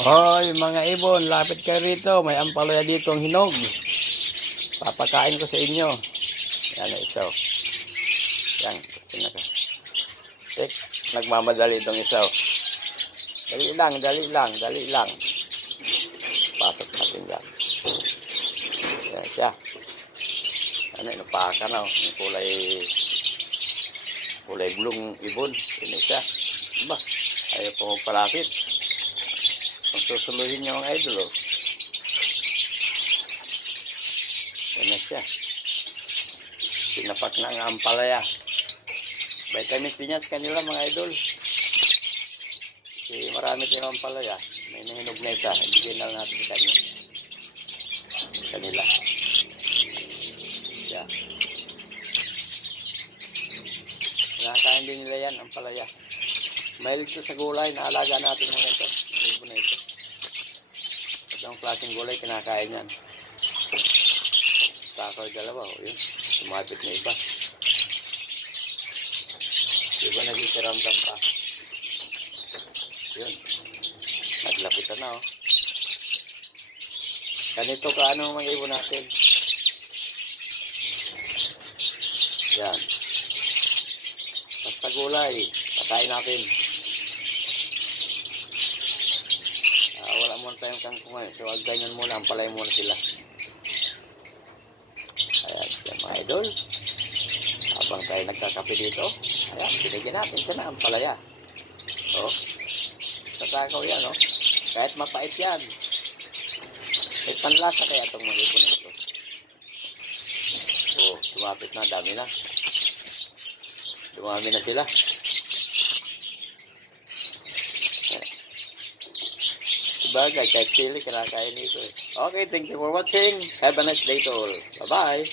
Hoy, mga ibon, lapit kayo rito. May ampalaya dito ang hinog. Papakain ko sa inyo. Yan, ito. Yan, pinaka. Tek, nagmamadali itong isaw. Dali lang, dali lang, dali lang. Pasok natin yan. Yan siya. Ano, napaka na. oh. Kulay, kulay bulong ibon. Yan siya. Ba, ayaw pa magpalapit. Susuluhin niyo mga idol, oh. Yan na siya. Pinapak na ang ampalaya. Vitamin C niya sa kanila mga idol. Kasi marami tayong ampalaya. May nahinog na isa. Ibigay na natin sa kanya. Kanila. Siya. Nakakain din nila yan, ampalaya. Mahilig sa gulay, naalaga natin mga ito. Libo na ito. Itong klaseng gulay, kinakain yan. Saka dalawa, o yun. Tumapit na iba. Iba nagkikiramdam pa. Yun. Naglapitan na, oh. Ganito ka, ano mga ibon natin? Yan. Basta gulay, patayin natin. Tayong kangkong ngayon. So, wag ganyan muna. Ang palay muna sila. Ayan, siya mga idol. Habang tayo nagkakape dito, ayan, binigyan natin siya na ang palaya. Oh, tatakaw yan, oh. Kahit mapait yan. May panlasa kaya itong mga ibon na ito. Oh, tumapit na, dami na. Dumami na sila. Sabagay, kahit sili, kinakain nito eh. Okay, thank you for watching. Have a nice day to all. Bye-bye.